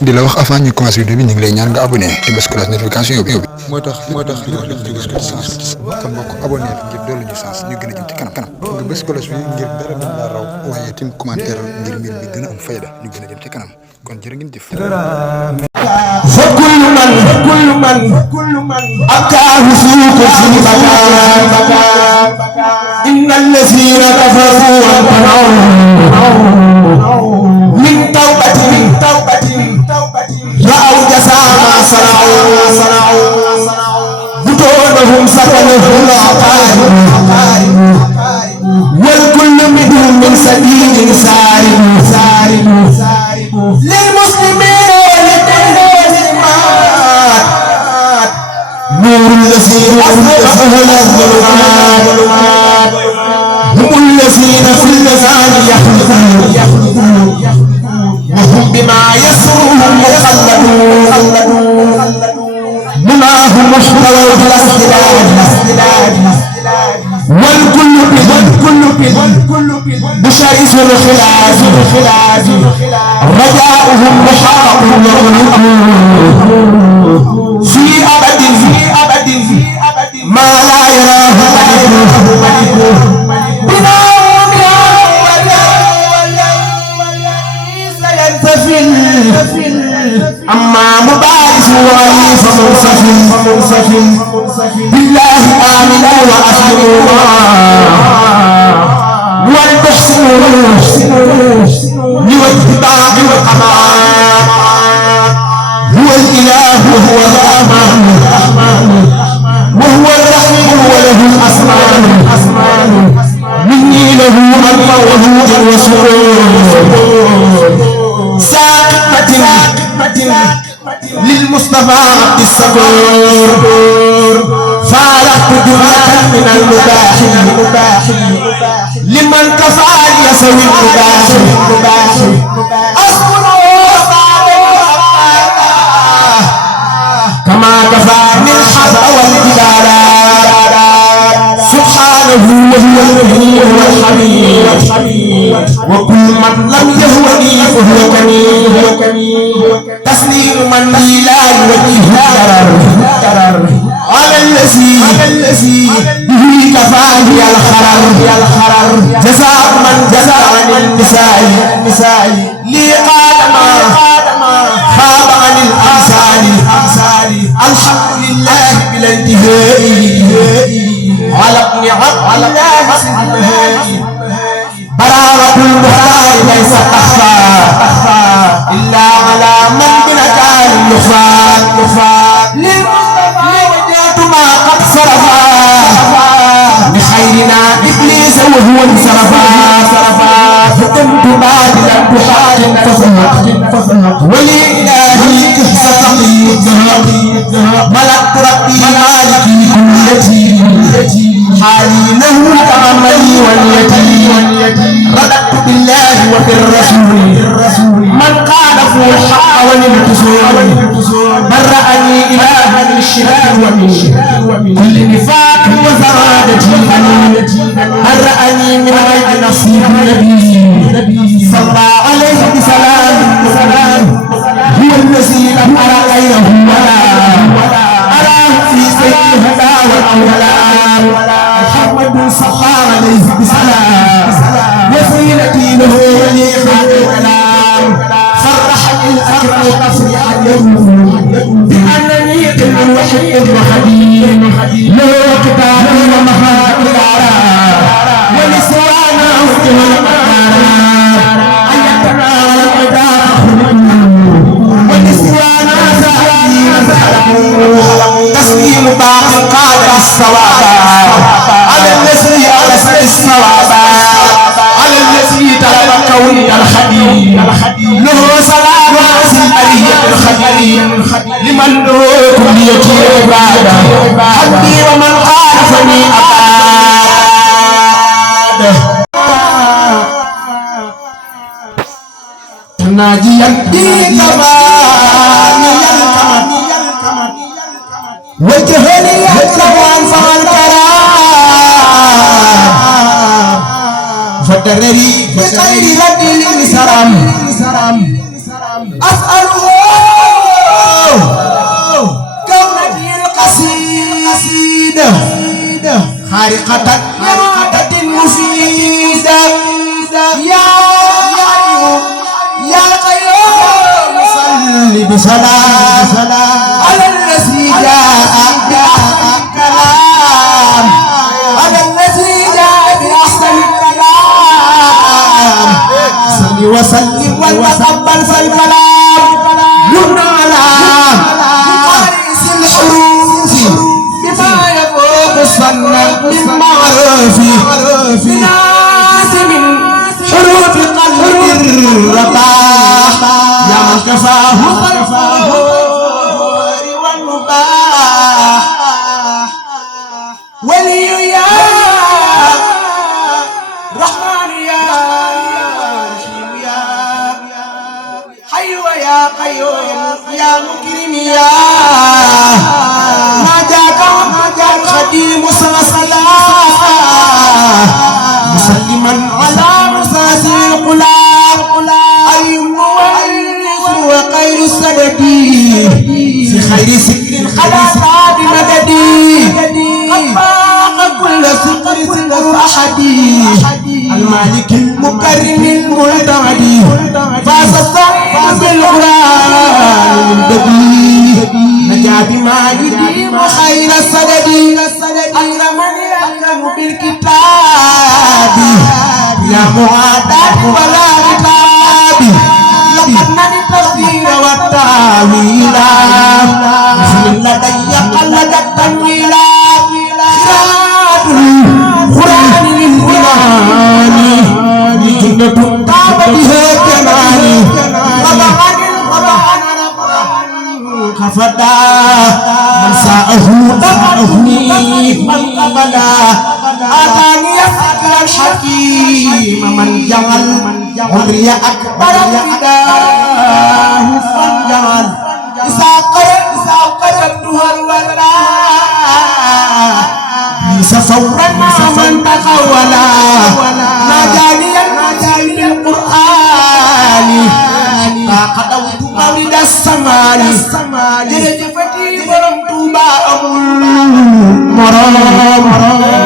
di la wax avant ñu commencé vidéo bi ñu ngi lay ñaan nga abonné te bés cloche notification bi moo tax ñu gis ko sens kon bokk abonné ngir dolli ñu sens ñu gën a jëm ci kanam nga bés cloche bi ngir dara bañ la raw waaye tim commentaire ngir mbir mi gën a am fayda ñu gën a jëm ci kanam kon jërë ngeen jëf فكل من أتاه سوق في مكان إن الذين كفروا وانقطعوا من توبة رأوا جزاء ما صنعوا بطونهم سكنه العقارب والكل منهم من سبيل سارب للمسلمين نور الذين أصبح أهل الظلمات هم الذين في الميزان يخلدون وهم بما يسرهم مخلدون مناهم اشتروا بالاستدلال والكل بشرس الخلاف رجاؤهم محقق في أبد ما لا يراه ملك بناهم سينسفل أما مبارس وعلي فمنسفل بالله آمنوا وأسلموا والتحسنوا لواتباع القمر هو الإله وهو الرحمن وهو الرحيم وله الأسمان مني له أمر وهو الرسول ساقطة للمصطفى عبد الصبور فارقت جملة من المباح لمن كفى يسوي المباح أصبر كما كفاني الحظ والجبال سبحانه وهو الغني والحميد وكل من لم يهوني فهو كمين تسليم من لي لا يوجه الضرر على الذي به كفاني الخرر جزاء من جزاء عن النساء لي قال ما خاب عن الأمثال الحمد لله بلا انتهاء على ابن عبد الله سيدنا براءة المختار ليس تخفى إلا على من بنكال يخفى للمصطفى وجهت ما قد صرفا بخيرنا إبليس وهو انصرفا ختمت بادلا بحار فصلت ولإلهي قصة ملكت ربي مالكي كلتي حالي له كعملي واليتي رددت بالله وبالرسول من قال فوق الحق والانتصار برأني إله من الشرك ومن كل نفاق وزرادتي برأني من غير نصيب النبي صلى عليه بسلام هو الذي لم أرى غيره ولا أراه في سيد هدى والأولى محمد صلى عليه بسلام وسيلتي له ولي خير الكلام فرحني الأكرم تفرحا بأنني ابن وحيد وخديم له كتابي ومهار الآراء ولسوانا وجه المكارم أن يتناول العداء ولسوانا سهلي تسليم باق قال الصواب على الذي أرسل الصواب على الذي طلب كوني الخديم له سلام الألية الخديم لمن له كليتي عبادة حدي ومن خالفني أباد ناجيا بك وجهني الكوان فمن كرام فترري بخير رد السلام أسأله كونتي القصيدة خارقة مفيدة يا قيوم صل بسلام على الذي جاء بأحسن الكلام على الذي جاء بأحسن الكلام صل وسلم وتقبل فالكلام يمنى على مقارس الحروف بما يفوق الصن بالمعروف بلازم حروف قلب الرباح يا من كفاه والمباح ولي يا رحمن يا رحيم يا حي ويا قيوم يا مكرم يا ناجاك الخديم صلى مسلما على مساسي القلاب المؤنس وخير السدد في خير سكر الخلاصات مددي قد فاق كل سكر أحدي المالك المكرم المعتمد فاز الصائم بالقرآن البدي نجا بما يديم خير السدد أكرمني أكرم بالكتاب لا معاداة ولا رتاب لقد التفسير والتاويل بسم لدي قلد التنويل قراءة القرآن للإيمان جنة طاب بها كمالي ربعن القرآن خفدا من ساءه دفعني من قبلا آتاني الذكر الحكيم من جعل عمري أكبر فداه فانجعل إذا قرأتها الولاء ليس فورا من تقولا ناجاني بالقرآن قدوت مولد السمان جرجفتي برم توبا أمول مرام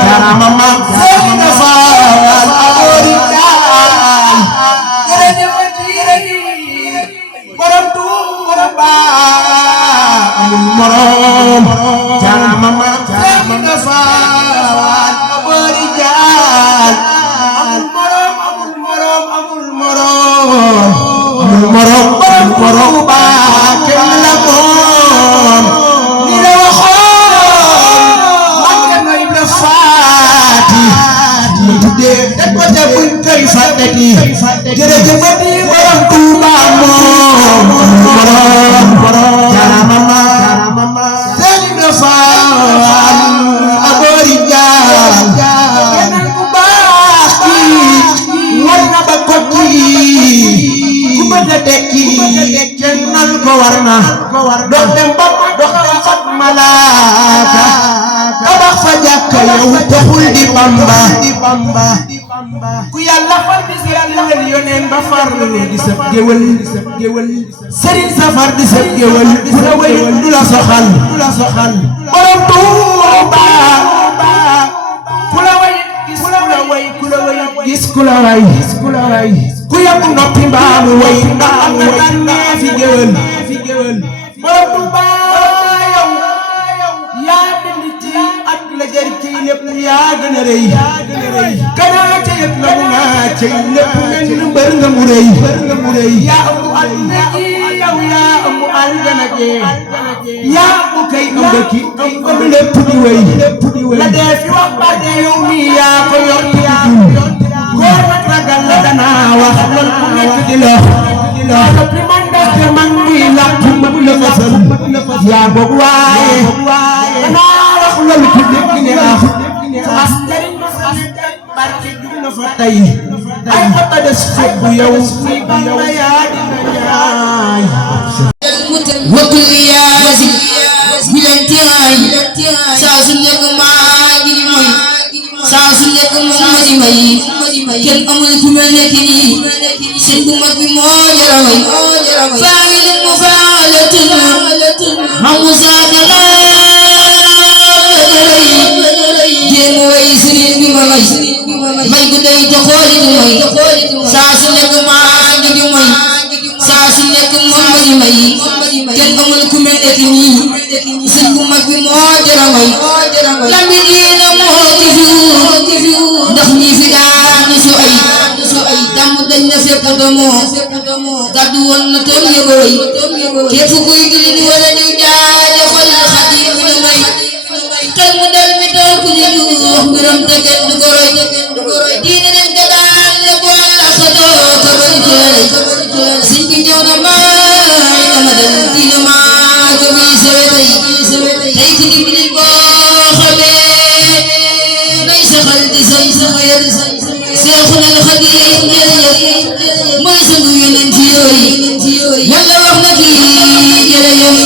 جرام مام سيخن فال أبوري جال جرجفتي برم توبا أمول مرام جرام مام سيخن فال أبوري جال أمول مرام باكم لكم نلوخون مكان ابن فاتي متدي دكوتا بنتي فاتتي جرجفتي برام توبا مرام جرامما سلم فال أبوري جال كنان كباكي ورنا بكوتي dekki kennal ko warna dox dem ba dox dem fat malaaka tabax fa jàkka yow taxul di bamba ku yàlla far di si yàlla yoneen ba far di sab géwël sëriñ safar di sab géwël ku la way du la soxal borom Tuuba ku la way gis ku la way ku yàgg noppi mbaa mu way ndax am na tànnee fi géwël borom Tuuba yow yaa bind ci ak la jar ci lépp yaa gën a rëy kanaa ca yëpp la mu naa ci lépp mel ni mbër nga mu rëy yaa amu àdduna ji yow yaa amu aljana jee yaa amu kay ëmb ki ëmb lépp di wéy la dee fi wax ba dee yow mii yaa ko yor góor nag ragal la danaa wax lool ku nekk di lox noppi man deste man muy làkk mëb la fasal yaa boog waaye danaa wax lool ku nekk ne ah as njariñ ma sa barke dugg na fa tey ay xata des fekk yow muy bamba yaa dina ñaay وكل ياسي بلانتهاي ساسو نيك ما جيني موي ساسو نيك موم may kenn amul ku mel ne kii sëñ bu mag bi moo jara way faa'ilun mufa'alatun mawsaakala jéem way sëriñ bi ma may gu day te xooli du may saa su nekk maa ngi di may saa su nekk moom ma di may kenn amul ku mel ne kii sëñ bu mag bi moo jara way lamit yi na moo ki fi ndax ñi fi daan su ay dàmm dañ na fépp damoo gàddu woon na toom yëgo way képp kuy jullit wala ñu jaaje xol Xaadim bi may tol mu del mi tool ku ñu wax mbiram te kenn du ko roy diine dañ ko daan ne bu Allah xatoo ka bari teelay sëñ bi ñëw na maay na ma dem diine maa ko muy sewe tey ku di nit boo xamee nay saxal di say saxal Seexul Xadiim jërëjëf mooy sunu yeneen ci yooyu yàlla wax na kii jërëjëf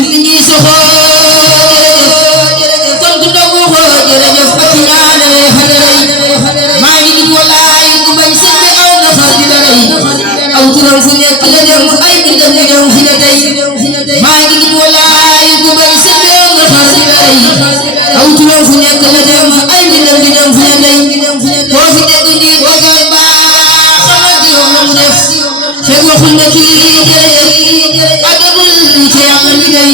nit ñi soxoo jërëjëf kon ku dogu xoo jërëjëf ak ñaane xale maa ngi nit walaay ku bañ sëñ bi aw na fa di la rey aw turam fu nekk la dem ay bindam di dem fi la tey maa ngi nit walaay ku bañ sëñ bi aw na fa di la rey aw turam fu nekk la dem ay bindam di dem fi la tey koo fi dégg nii ko koy baax xamal di yow la mu def fekk waxul na kii jërëjëf adagul ci yàlla mi day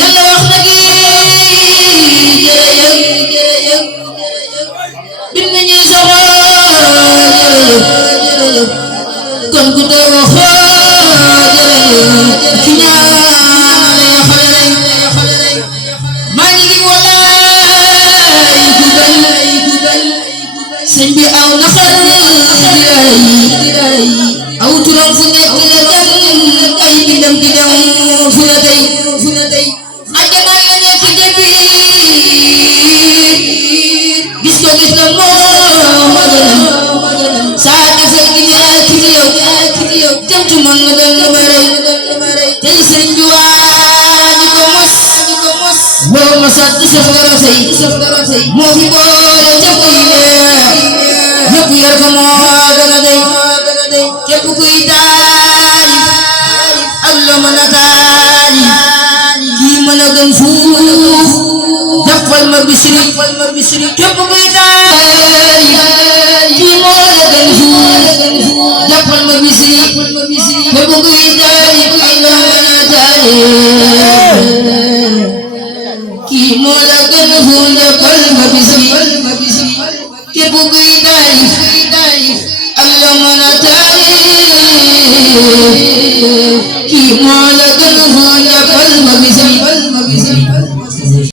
yàlla wax na kii jërëjëf bind ñuy soxoo jërëjëf kon ku doog a xoo jërëjëf ki ñaanale xale maa ngi gis walaay ku dal sëñ bi aw na xar di rey aw turam fu nekk la dem ay bindam di dem fu la tey àjjana la nekk ca biir gis ko moo ma gënal saa defee gi nekk ci yow jant man na dem na ma rey tey sëñ bi waa ñu ko mos boo ma sat saf dara sey moo fi boole jàpp yi ñëpp yor ko moo gën a dey képp kuy taalif ak loo mën a taalif kii mën a gën fuuf jàppal ma bisiri képp kuy taalif kii moo la gën fuuf jàppal ma bisiri képp kuy taalif ak loo mën a taalif kii moo la gën fuuf jàppal ma bisiri képp kuy taalif Allah mën a taalif kii moo la gën a jàppal ma bisiri